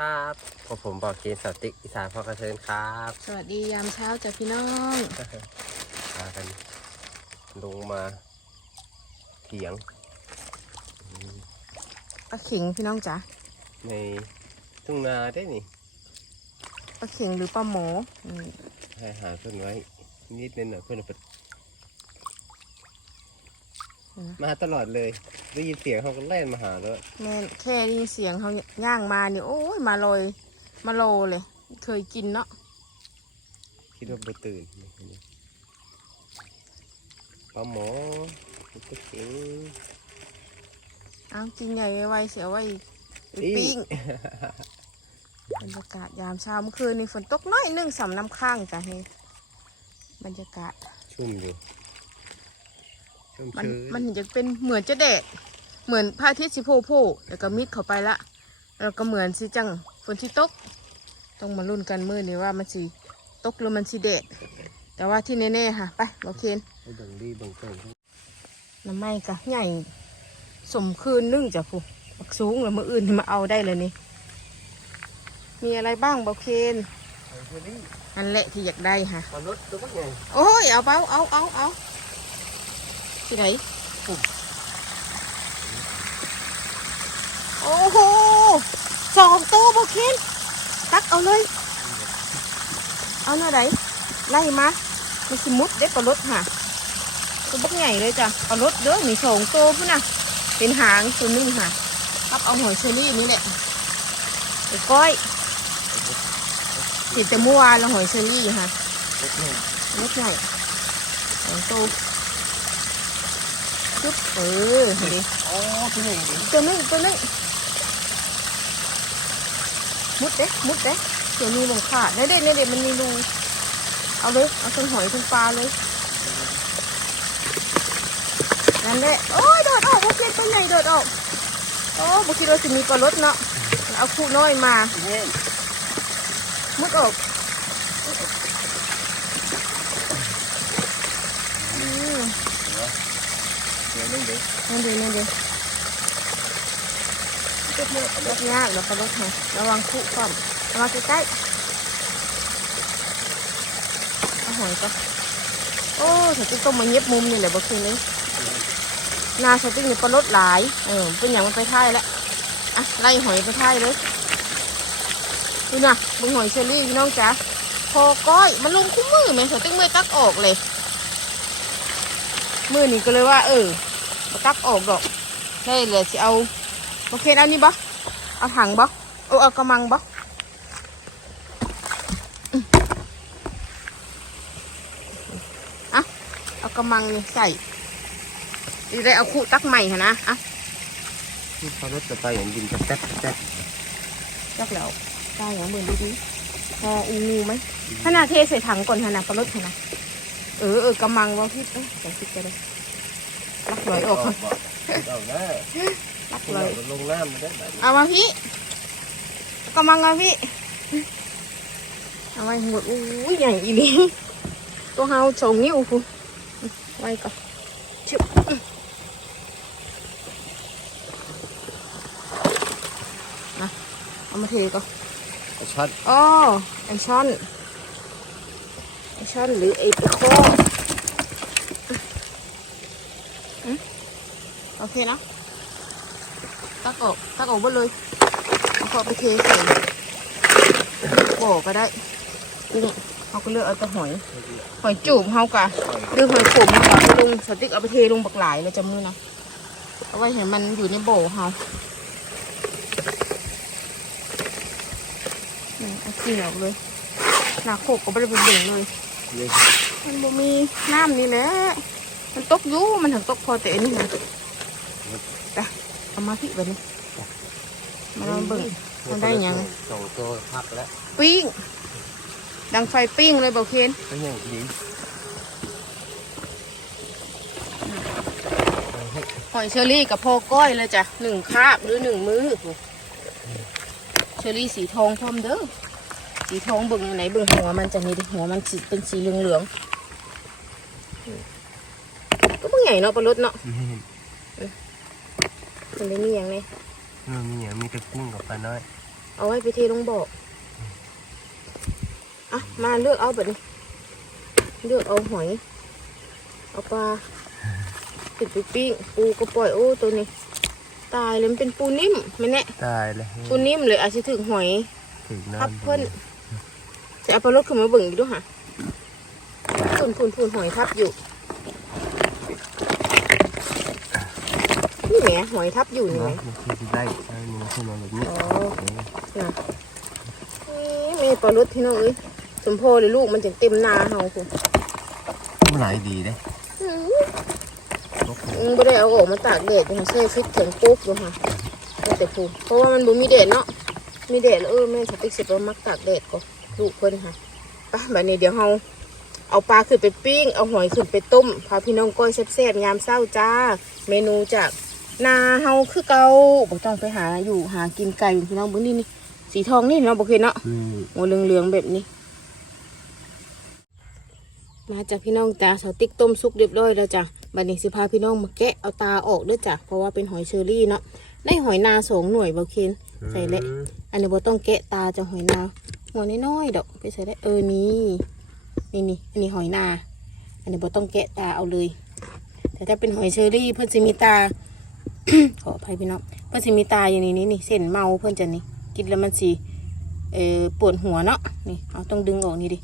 ดีครับผมผมบอกเกณฑ์สติกอีสานพอกระเทินครับสวัสดียามเช้าจากพี่น้องพากันลงมาเถียงปลาเข็งพี่น้องจ๋าในทุ่งนาได้นี่ปลาเข็งหรือปลาหมออืมให้อาหารเพื่อนไว้ นิดนึงหน่อยเพื่อนเอาไปมาตลอดเลย ได้ยินเสียงเขาก็แล่นมาหาแล้วแม่นแค่ได้ยินเสียงเขาย่างมาเนี่ยโอ้ยมาลอยมาโลเลย เคยกินเนาะคิดว่าบ่ตื่นปลาหมอปลาเข็งเอากินใหญ่ไวๆเสียไว้ไปปิ้งบรรยากาศยามเช้าเมื่อคืนนี่ฝนตกน้อยหนึงสำน้ำข้างจ้ะนี่บรรยากาศ ชุ่มอยู่ชุ่ มมันชื้นมันเห็นจะเป็นเหมือนจะแดดเหมือนพระอาทิตย์สิโผล่โผล่แล้วก็มิดเข้าไปละแล้วก็เหมือนสิจังฝนที่ตก ต้องมาลุ้นกันมือนี่ว่ามันสิตกหรือมันสิแดดแต่ว่าที่แน่ๆค่ะไปบอกเคนให้เบิ่งดีเบิ่งเกินน้ำไม้กะใหญ่สมคืนนึ่งจ้ะผู้บักสูงแล้วมืออื่นมาเอาได้เลยนี่มีอะไรบ้างบอกเคนเฮ้ยนี่อันแหละที่อยากได้ค่ะปลารถตัวใหญ่โอ้ยเอาเปล่าเอาเอาเอา ที่ไหนโอ้โหสองตัวบอกเคนตักเอาเลย เอาหน้าไหนไล่มามันสมุดได้ปลารถค่ะตัวบักใหญ่เลยจ้ะปลารถเด้อมีสองตัวพุ่นน่ะ เป็นหางตัวหนึงค่ะครับเอาหอยเชอรี่นี่แหละไอ้ก้อยติดแต่เมื่อวานแล้วหอยเชอรี่ค่ะเล็กใหญ่นิดหน่อยสองตัว จุ๊บเออเห็นดิอ๋อตัวใหญ่ดิตัวนึงตัวนึงมุดเด้มุดเด้เดี๋ยวมีหมงขาดได้เด็ดเด็ดมันมีรูเอาเลยเอาทั้งหอยทั้งปลาเลยนั่นแหละโอ้ยโดดออกโอเคตัวใหญ่โดดออกโอ้บุคิดว่าจะมีปลารสเนาะเอาคู่น้อยมาเฮ้ยมุดออกอืม เดี๋ยว นั่นดีนั่นดีเจ็บเนี่ยรถยากแล้วก็รถไงระวังคุก่อนระวังใกล้ๆเอาหอยก็โอ้สติ๊กต้องมาเย็บมุมนี่แหละบอกคืนนี้นาสติ๊กนี่ปลารถหลาย เออ เป็นอย่างมันไปท่ายแล้วอะไล่หอยไปท่ายเลยดูนะบึงหอยเชอรี่พี่น้องจ๋าพอก้อยมันลงคู่มือไหมสติ๊กมือตักออกเลย มือนี่ก็เลยว่า เออ ตักออกดอกใช่เลยจะเอาโอเคเอานี่บ่เอาถังบ่เอาเอากระมังบ่อืมเอาเอากระมังนี่ใส่ดีได้เอาคู่ตักใหม่ค่ะนะอะพอรถจะไปอย่างดินจะแต๊ะแต๊ะตักแล้วได้อย่างเบิ่งดูดิพออูงูไหมขนาดเทใส่ถังก่อนขนาดปลาลดขนาดเออเออกระมังว่าพี่เอ้ยใส่พริกก็ได้ลั กลอยออกก่อนเอาได้ลักคุณลอยเอาลงน้ำมาได้ไหมเอามาพี่เอากระมังมาพี่ เอาไว้หมดอู้ยใหญ่อีหลีตัวเฮาสองนิ้วคุณไว้ก่อนชิบมาเอามาเทก่อนเอาช็อตอ๋อไอช่อนไอช่อนหรือไอปลาโคอืม โอเคนะตักออกตักออกหมดเลยเอาเข้าไปเทใส่บ่อก็ได้กุ้งเขาก็เลือกเอาแต่หอย หอยจูบเขากะหรือหอยขมเขากะเอาลงสติ๊กเอาไปเทลงบักหลายเลยจำมือนะเอาไว้เห็นมันอยู่ในโบ่อเขานี่เอาขี้ออกเลยหนาโคกก็ไม่ได้เป็นเบ่งเลยนี่มันบ่มีน้ำนี่แหละ มันตกอยู่มันถึงตกพอแต่อันนี่นะจ้ะเอา มาพี่ไปนี่มาลองเบิ่งมันได้หยังสองตัวพักแล้วปิ้ง ดังไฟปิ้งเลยบอกเคนก็ยังดีหอยเชอรี่กับพอก้อยเลยจ้ะหนึ่งคาบหรือหนึ่งมือเชอรี่สีทองพร้อมเด้อสีทองเบิ่งอยู่ไหนเบิ่งหัวมันจะนี่ดิหัวมันสีเป็นสีเหลืองเหลืองๆก็เบิ่งใหญ่เนาะปลาลดเนาะ มันได้มีอย่างไงเออมีอย่างมีแต่กุ้งกับปลาน้อย เอาไว้ไปเทลงบ่ออะมาเลือกเอาแบบนี้ เลือกเอาหอย เอาปลาติดไปปิ้งปูก็ปล่อยโอ้ตัวนี้ ตายเลยมันเป็นปูนิ่มแม่นแน่ตายเลยปูนิ่มเลยอาจจะถึงหอยถึงน้ำพับเพิ่นจะเอาปลารถขึ้นมาเบิ่งอีกด้วยค่ะพูนพูนพูนหอยทับอยู่ นี่แหมหอยทับอยู่นี่แหมเนาะมันคือได้ใช่นี่ขึ้นมาแบบนี้อ๋อนะนี่แม่ปลารถที่น้องเอ้ยสมโพธิเลยลูกมันจะเต็มนาเฮาคุณมันหลายดีเด้อืมไม่ได้เอาออกมาตากแดดนะคะใส่ฟิตแข็งปุ๊บเลยค่ะเอาแต่พูเพราะว่ามันบ่มีแดดเนาะมีแดดแล้วเออแม่สติ๊กเสร็จแล้วมักตากแดดก็ลูกเพิ่นค่ะไปแบบนี้เดี๋ยวเฮาเอาปลาขึ้นไปปิ้ง เอาหอยขึ้นไปต้มพาพี่น้องก้อยแซ่บๆยามเช้าจ้า เมนูจาก นาเฮาคือเก่าบ่ต้องไปหาอยู่หากินไก่พี่น้องเบิ่งนี่นี่สีทองนี่เนาะบ่เคยเนาะอืมหัวเหลืองๆแบบนี้ มาจากพี่น้องตาสาวติ๊กต้มซุกเรียบร้อยแล้วจ้ะบัดนี้สิพาพี่น้องมาแกะเอาตาออกด้วยจ้ะเพราะว่าเป็นหอยเชอรี่เนาะได้หอยนาสองหน่วยเบาเคนใส่เละอันนี้บ่ต้องแกะตาจะหอยนาหัวน้อยๆดอกไปใส่ได้เออนี่นี่นี่อันนี้หอยนา อันนี้บ่ต้องแกะตาเอาเลย แต่ถ้าเป็นหอยเชอรี่เพิ่นจะมีตา ขออภัยพี่น้องเพิ่นจะมีตาอย่างนี้นี่นี่เส้นเมาเพิ่นจะนี่กินแล้วมันสีเออปวดหัวเนาะนี่เอาต้องดึงออกนี่ดิ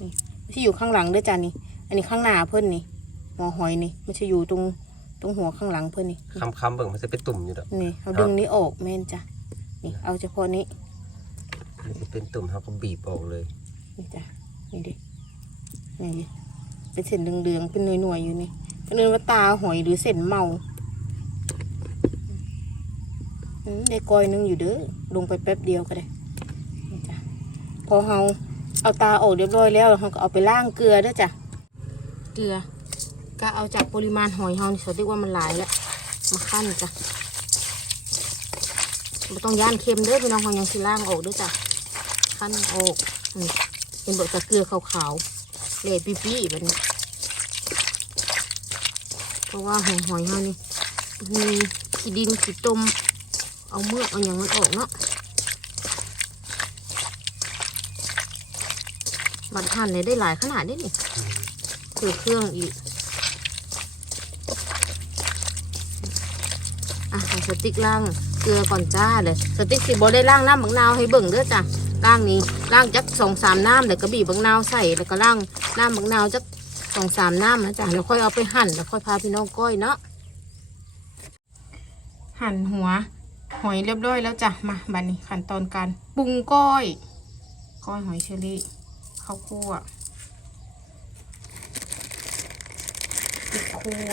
นี่ที่อยู่ข้างหลังเด้วยจ้านี่ อันนี้ข้างหน้าเพิ่นนี่หัวหอยนี่ มันจะอยู่ตรงตรงหัวข้างหลังเพิ่นนี่คำคำๆเบิ่งมันจะเป็นตุ่มอยู่ดอกนี่เอาดึงนี้ออกแม่นจ้ะนี่เอาเฉพาะนี้มันจะเป็นตุ่มเขาก็บีบออกเลยนี่จ้ะนี่ดินี่ดิเป็นเส้นเหลืองๆเป็นหน่วยๆอยู่นี่เป็นเรียกว่าตาหอยหรือเส้นเมาอืม ได้กอยนึงอยู่เด้อลงไปแป๊บเดียวก็ได้พอเราเอาตาออกเรียบร้อยแล้วเราก็เอาไปล้างเกลือเด้อจ้ะเกลือ ก็เอาจากปริมาณหอยเฮานี่สติว่ามันหลายแล้วมาขั้นจ้ะไม่ต้องย่านเค็มเด้อพี่น้องเขายังสิล่างออกเด้วยจ้ะขั้นออกเป็นบดกับเกลือขาวๆเละปี้ๆแบบนี้เพราะว่าหอยหอยเฮานี่มีขี้ดินขี้ตม เอาเมือกเอาอย่างมันออกเนาะบัดหั่นเลยได้หลายขนาดนี้นี่คือเครื่องอีก อะสติ๊กล่างเกลือก่อนจ้าเลย สติ๊กสิบอได้ล่างน้ำบังนาวให้เบิ่งเด้อจ้ะล่างนี้ล่างจักสองสามน้ำเดี๋ยวก็บีบบังนาวใส่แล้วก็ล่างน้ำบังนาวจักสองสามน้ำนะจ้ะแล้วค่อยเอาไปหั่นแล้วค่อยพาพี่น้องก้อยเนาะหั่นหัว หอยเรียบร้อยแล้วจ้ะมาบัดนี้ขั้นตอนการปรุงก้อยก้อยหอยเชอรี่ข้าวคั่วพริกคั่ว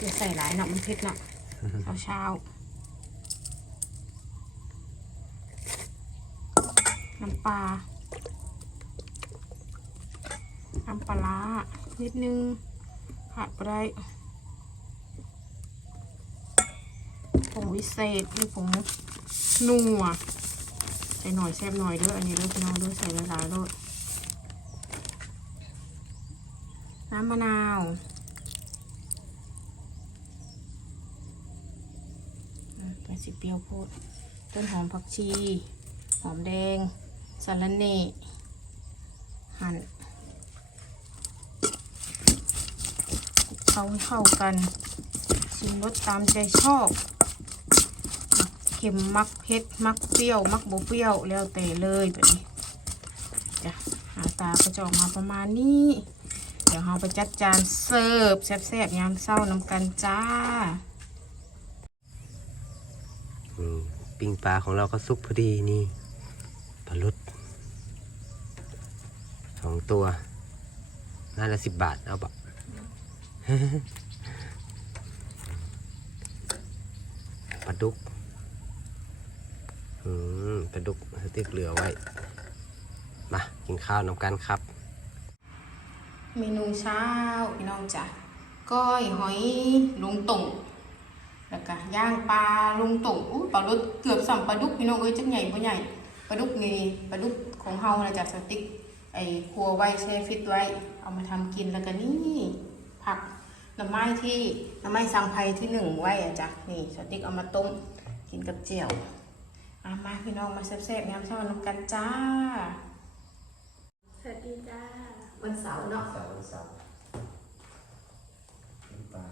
อย่าใส่หลายเนาะมันเผ็ดนะเช้าเช้าน้ำปลาน้ำปลาร้านิดนึงขาดไปได้ผง วิเศษหรือผงนัวใส่หน่อยแซ่บหน่อยเด้วยอันนี้เด้วยพี่น้องเด้วยใส่หลายด้วยน้ำมะนาวไปสิเปรี้ยวโพดต้นหอมผักชี หอมแดงสาระเน่หั่นเข้าให้เข้ากันชิมรสตามใจชอบ ค็มมักเผ็ดมักเปรี้ยว มักบ่เปรี้ยวแล้วแต่เลยแบบนี้จ้ะหาตาก็จะออกมาประมาณนี้ เดี๋ยวเราไปจัดจานเสิร์ฟแซ่บๆยามเศร้าน้ำกันจ้าปิ้งปลาของเราก็สุกพอดีนี่ปลาลุดสองตัวน่าจะสิบบาทเอาบะปลาดุก อืมปลาดุกสติ๊กเหลือไว้ มา กินข้าวนำกันครับ เมนูเช้าพี่น้องจ้ะก้อยหอยลุงตุ่งแล้วก็ย่างปลาลุงตุ่งอู้ปลาดุกเกือบสัมปลาดุกพี่น้องเอ้ยจักใหญ่บ่ใหญ่ปลาดุกนี่ปลาดุกของเฮานะจ้ะสติ๊กไอ้ครัวไว้แช่ฟิตไว้ เอามาทำกินแล้วก็นี่ผักหน่อไม้ที่หน่อไม้สังไพที่หนึ่งไว้อะจ้ะนี่สติ๊กเอามาต้มกินกับเจียว อะมาพี่น้องมาแซ่บๆยามเช้าน้ำกันจ้า สวัสดีจ้า วันเสาร์เนาะสาวสาวน้ำปลา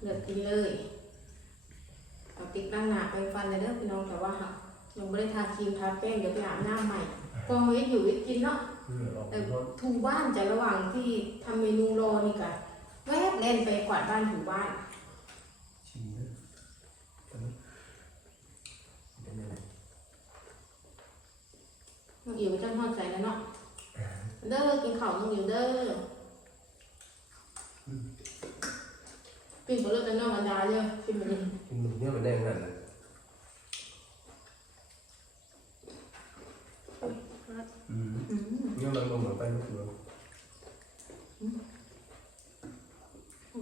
เลือกกินเลยเอาติ๊กตั้งหนาไปฟันเลยเด้อพี่น้องแต่ว่าค่ะยังไม่ได้ทาครีมทาแป้งเดี๋ยวไปอาบน้ำใหม่พอเฮ็ดอยู่เฮ็ดกินเนาะอืมออกแต่รถถูบ้านจะระหว่างที่ทำเมนูรอนี่กันแวบเล่นไปกวาดบ้านถูบ้าน ชิมนะอันนี้เป็นยังไง น้องอิ๋วจะทอดใส่แล้วเนาะ เด้อกินข้าวน้องอิ๋วเด้อปิ้งตัวเลือกกันนอกกันดาเยอะชิมมันกินหมึกเนี่ยมันแดงขนาดนั้นอืม อืม เนี่ยมันลงมาไปลูกเรือ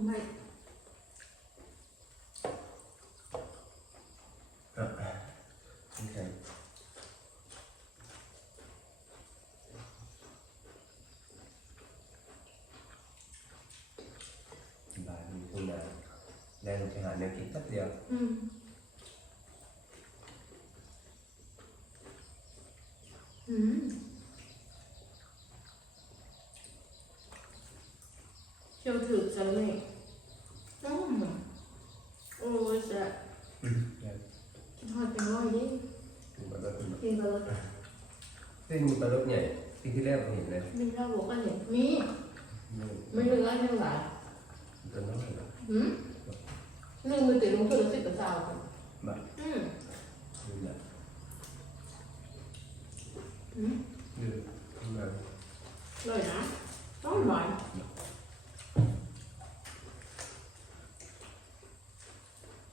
ไม่ อะโอเคบายมีคุณนา แรงจะหาแนวคิดแป๊บเดียวอืมเชียวถือจังเลยจ้อืมโอ้ยจะอืมแล้วกินทอดเป็นร้อยดิถึงมารถถึงมากินไปเลยซึ่งมีปลารถใหญ่ปีที่แรกเราเห็นเลยมีข้าวหมกก็เห็นมีไม่เหลือเท่าไหร่ตัวน้อยหรอกหื มหนึ่งมือติดลงทุนละสิบกว่าเจ้าค่ะ มา อืม ดูนะ อืม ดูทำงาน เลยนะต้องหวาน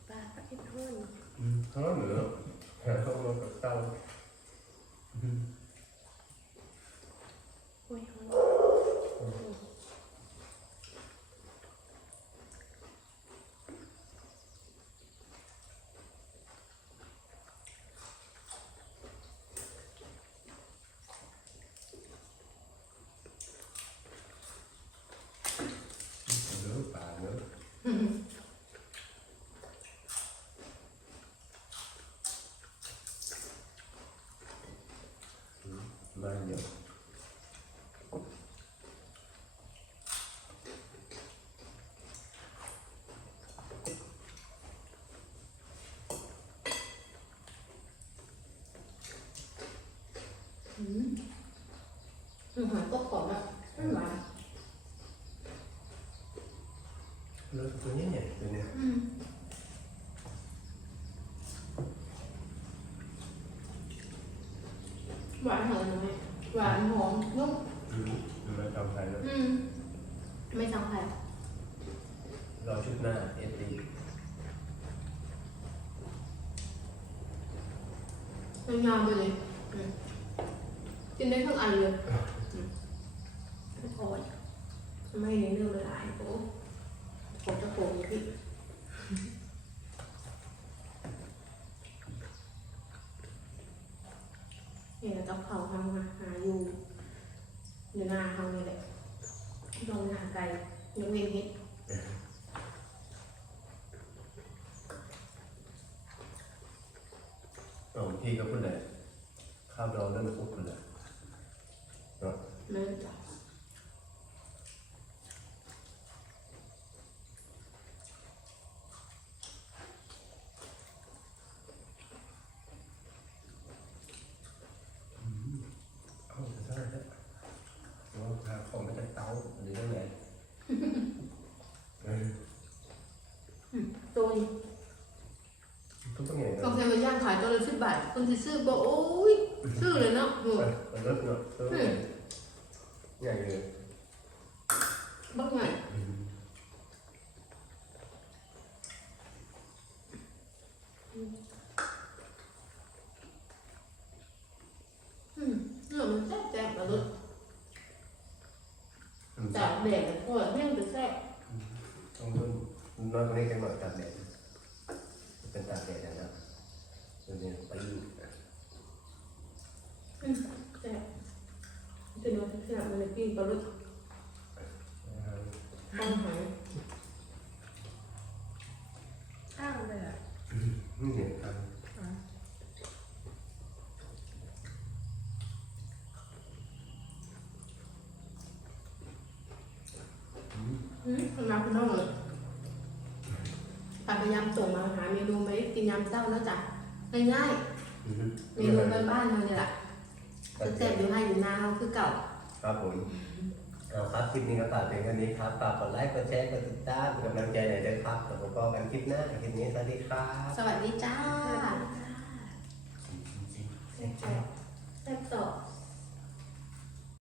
ปลาปลาเอ็ดหุ่น อืมเขาเหมือนหาเข้ามากับเต้าอืม โอ้ยหุ่น เนื้อปลาเนื้อ อืม มาเยอะ อืมอา หารก็ขอบอะไม่หวานเนื้อตัวนี้เนี่ยตัวเนี้ยอืมหวานเหรอหน่อยหวานหอมนุ่มอืมมาทำไทยแล้วอืม ไม่ซ้ำใครรอชุดหน้าเอสดีเป็นยาวไปเลยอืมกินได้ทั้งอันเลยอืมไม่พอ ไม่ในเนื้อละลายโอ้โหจะโผล่อย่างนี้เนี่ยกับเขาทำมาหาอยู่อยู่หน้าเขาเนี่ยแหละลงหาไกลยกเว้นเฮ็ดอ๋อพี่ก็พูดเลยข้าวดองนั่นมันปุ๊บเลยเนาะ ไม่รู้จัก เอาจะได้แล้ว ว่าพาของมาจากเตาหรือยังไงเออตัวนี้ทุกตัวไงต้องใช้มาย่างขายตัวละสิบบาทคนที่ซื้อบอกโอ้ยซื้อเลยเนาะเออเปิดรถเนาะตัวใหญ่เลย บักใหญ่อืมเนื้อมันแซ่บแซ่บแล้วลูก จากแดดก็แห้งแต่แซ่บต้องรุ่นน้อยกว่านี้กันหน่อยตัดแดดเป็นตัดแดดนะตัวนี้ไปอยู่อืมแซ่บจะนอนแซ่บมันเลยปิ้งปลาลูกต้มหอย ข้าวเลยอะ นี่เนี่ยครับ คุณมาคุณน้องเลยปาพยายามส่งมาหาเมนูไหมกินยำเจ้าแล้วจ้ะง่ายๆเมนูบ้านๆเราเนี่ยแหละจะแซ่บอยู่ให้อยู่นาเขาคือเก่า ครับผมเอาครับคลิปนี้ก็ฝากเพียงเท่านี้ครับฝากกดไลค์กดแชร์กดติดตามเป็นกำลังใจหน่อยด้วยครับแล้วพบกันคลิปหน้าคลิปนี้สวัสดีครับ สวัสดีจ้าจริงๆแซ่บต่อแซ่บต่อ